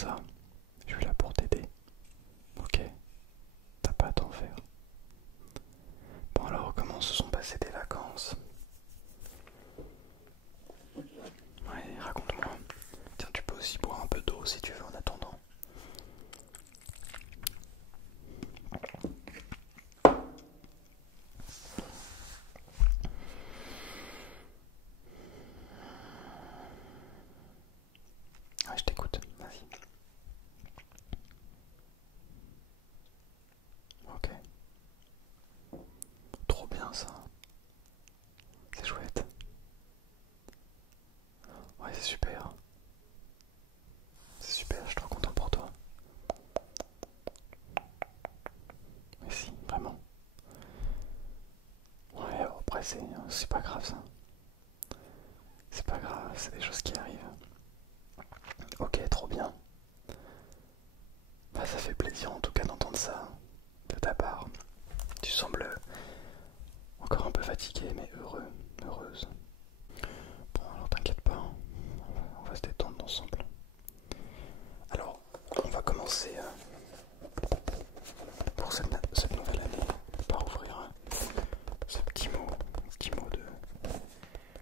ça. Je suis là pour t'aider. Ok, t'as pas à t'en faire. Bon alors, comment se sont passées tes vacances? Ouais, raconte-moi. Tiens, tu peux aussi boire un peu d'eau si tu veux en attendant. Ouais, je t'écoute, vas-y. Ok. Trop bien ça. C'est chouette. Ouais, c'est super. C'est super, je suis trop content pour toi. Mais si, vraiment. Ouais, après c'est pas grave ça. C'est pas grave, c'est des choses qui arrivent. Ok, trop bien. Bah, ça fait plaisir en tout cas d'entendre ça de ta part. Tu sembles encore un peu fatigué mais heureux, heureuse. Bon alors t'inquiète pas, hein. On va se détendre ensemble. Alors, on va commencer pour cette nouvelle année par ouvrir ce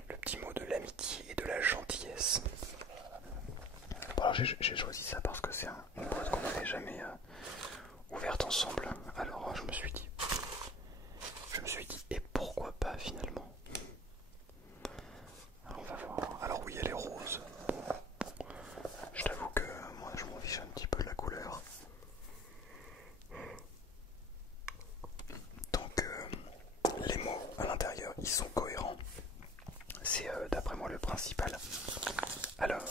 le petit mot de l'amitié et de la gentillesse. Bon alors j'ai choisi ça parce que c'est une boîte qu'on n'avait jamais ouverte ensemble. Alors je me suis dit et pourquoi pas finalement. Alors on va voir. Alors oui, elle est rose. Je t'avoue que moi je m'en fiche un petit peu de la couleur. Donc les mots à l'intérieur ils sont cohérents. C'est d'après moi le principal. Alors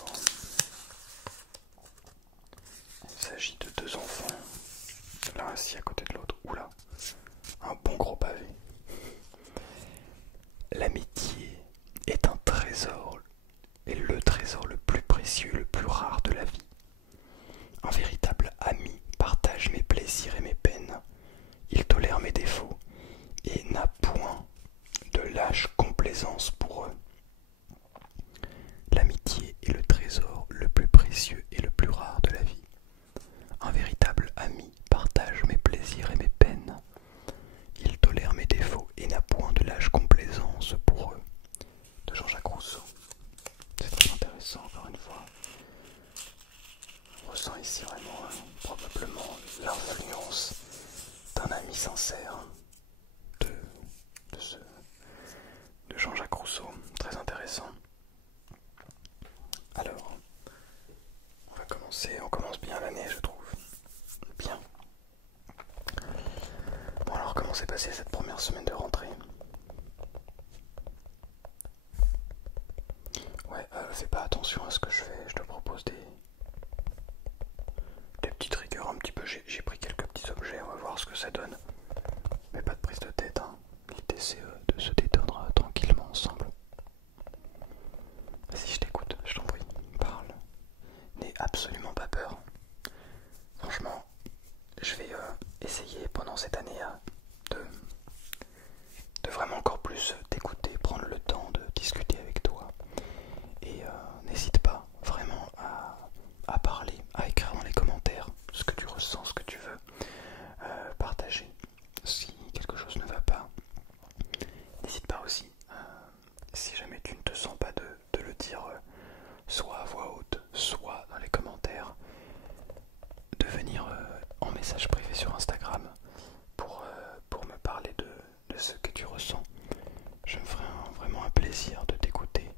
il s'agit de deux enfants, l'un assis à côté de l'autre. Oula, un bon gros pavé. L'amitié est un trésor, et le trésor le plus précieux, le plus rare de la vie. Un véritable ami partage mes plaisirs et mes peines. Il tolère mes défauts et n'a point de lâche complaisance pour eux. L'amitié est le trésor le plus précieux et le plus rare de la vie. Un véritable ami partage mes plaisirs et mes peines. Il tolère mes défauts et n'a point de lâche complaisance pour eux. De Jean-Jacques Rousseau. C'est très intéressant encore une fois. On ressent ici vraiment probablement l'influence d'un ami sincère de, de, ce, de Jean-Jacques Rousseau. Très intéressant. Alors, on commence bien l'année je trouve. Bien. Bon alors comment s'est passée cette première semaine de rentrée? Ouais, fais pas attention à ce que je fais, je te propose des petites rigueurs un petit peu, j'ai pris quelques petits objets, on va voir ce que ça donne. Mais pas de prise de tête, hein. L'idée c'est de se détendre tranquillement ensemble. Vas-y, je t'écoute, je t'en prie, parle. N'aie absolument pas peur. Franchement, je vais essayer pendant cette année de vraiment encore plus t'écouter, prendre le temps de discuter avec toi. Et n'hésite pas vraiment à parler, à écrire dans les commentaires ce que tu ressens, ce que tu veux partager. Si quelque chose ne va pas, n'hésite pas aussi, si jamais tu ne te sens pas de le dire, soit à voix haute, soit dans les commentaires, de venir en message privé sur Instagram pour me parler de ce que tu ressens. Je me ferai vraiment un plaisir de t'écouter.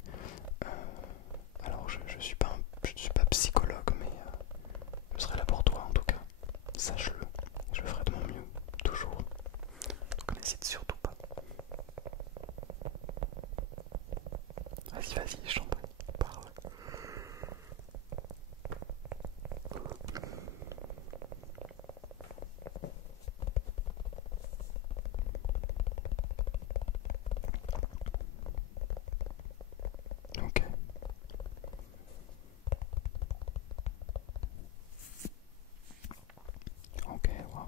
Alors je ne suis pas psychologue, mais je serai là pour toi en tout cas. Sache-le, je ferai de mon mieux, toujours. Donc n'hésite surtout pas. Vas-y, je t'en prie, parle. Ok. Ok, wow.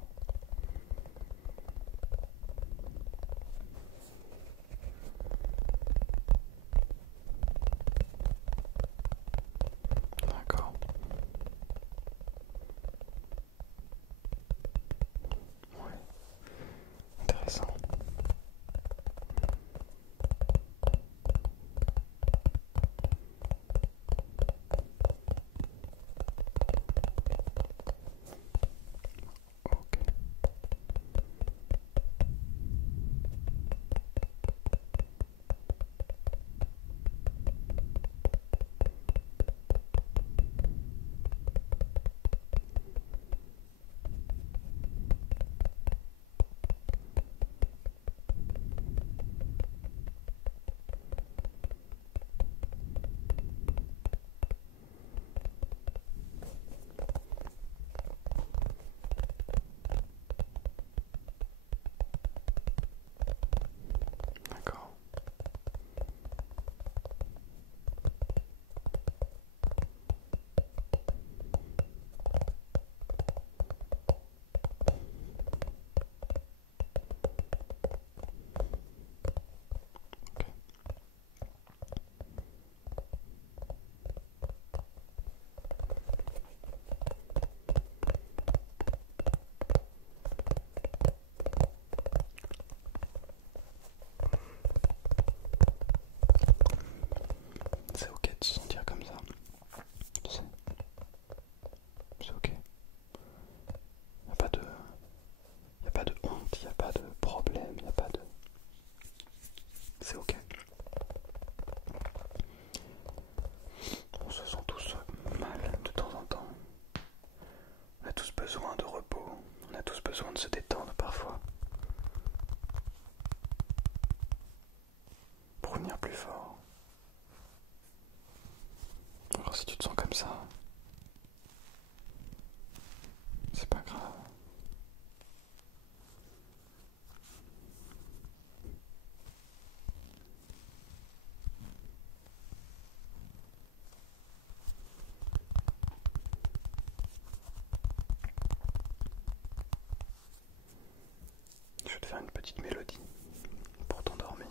besoin de se détendre parfois pour venir plus fort. Alors si tu te sens comme ça, c'est pas grave. Je vais te faire une petite mélodie pour t'endormir.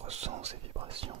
Ressens ces vibrations.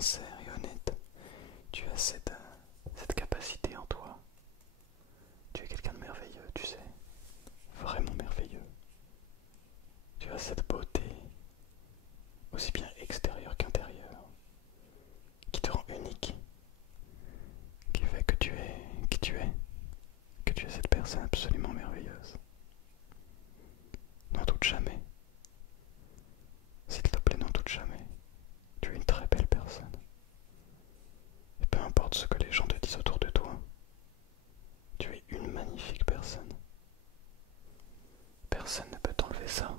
sincère et honnête. Tu as cette capacité en toi. Tu es quelqu'un de merveilleux, tu sais. Vraiment merveilleux. Tu as cette beauté, aussi bien extérieure qu'intérieure, qui te rend unique, qui fait que tu es qui tu es, que tu es cette personne absolument merveilleuse. N'en doute jamais. S'il te plaît, n'en doute jamais. Tu es une très belle personne. Et peu importe ce que les gens te disent autour de toi, tu es une magnifique personne. Personne ne peut t'enlever ça.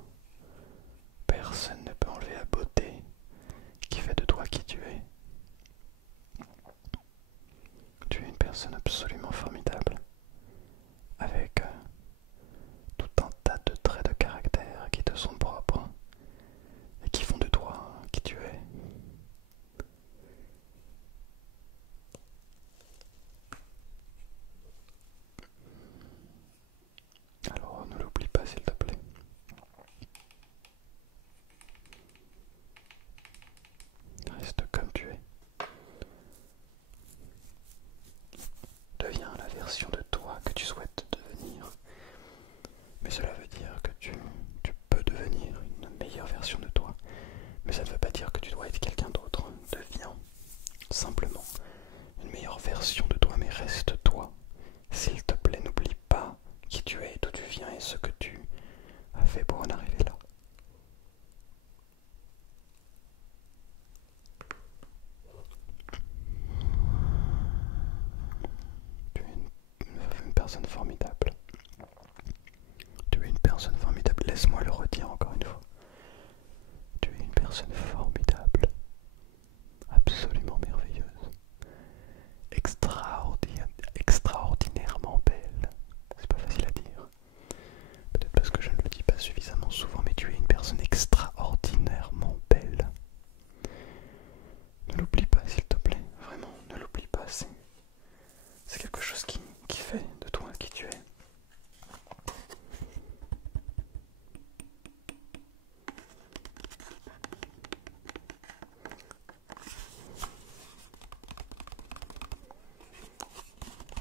Personne ne peut enlever la beauté qui fait de toi qui tu es. Tu es une personne absolument formidable, avec tout un tas de traits de caractère qui te sont propres et qui font de toi qui tu es. Alors ne l'oublie pas s'il te plaît. Reste comme tu es. Deviens la version de toi que tu souhaites devenir. Mais cela veut dire que tu peux devenir une meilleure version de toi. Mais ça ne veut pas dire que tu dois être quelqu'un d'autre. Deviens simplement une meilleure version de toi, mais reste toi. S'il te plaît, n'oublie pas qui tu es, d'où tu viens et ce que tu as fait pour en arriver là. Tu es une personne formidable. Tu es une personne formidable. Laisse-moi le redire encore une fois. Tu es une personne formidable. Absolument merveilleuse. Extraordinairement belle. C'est pas facile à dire. Peut-être parce que je ne le dis pas suffisamment souvent, mais tu es une personne extraordinairement belle. Ne l'oublie pas, s'il te plaît. Vraiment, ne l'oublie pas. C'est quelque chose qui fait de toi qui tu es.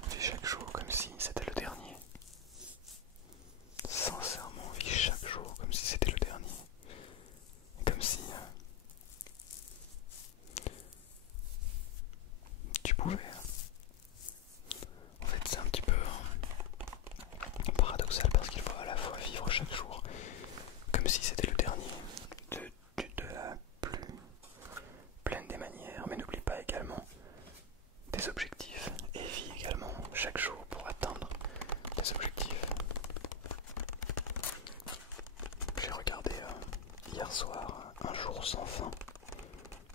Vis chaque jour comme si c'était le dernier. Sincèrement, vis chaque jour comme si c'était le dernier. Comme si tu pouvais. En fait, c'est un petit peu paradoxal parce qu'il faut à la fois vivre chaque jour comme si c'était le dernier, de la plus pleine des manières, mais n'oublie pas également tes objectifs et vis également chaque jour pour atteindre tes objectifs. J'ai regardé hier soir Un jour sans fin.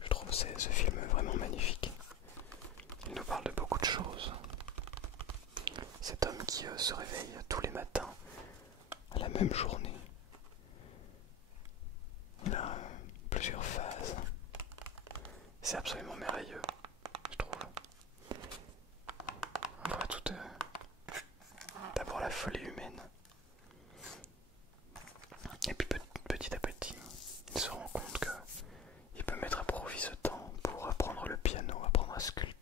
Je trouve ce film vraiment magnifique. Il nous parle de beaucoup de choses. Cet homme qui se réveille tous les matins à la même journée. Il a plusieurs phases. C'est absolument merveilleux, je trouve. On voit tout d'abord la folie humaine. Et puis petit à petit, il se rend compte qu'il peut mettre à profit ce temps pour apprendre le piano, apprendre à sculpter,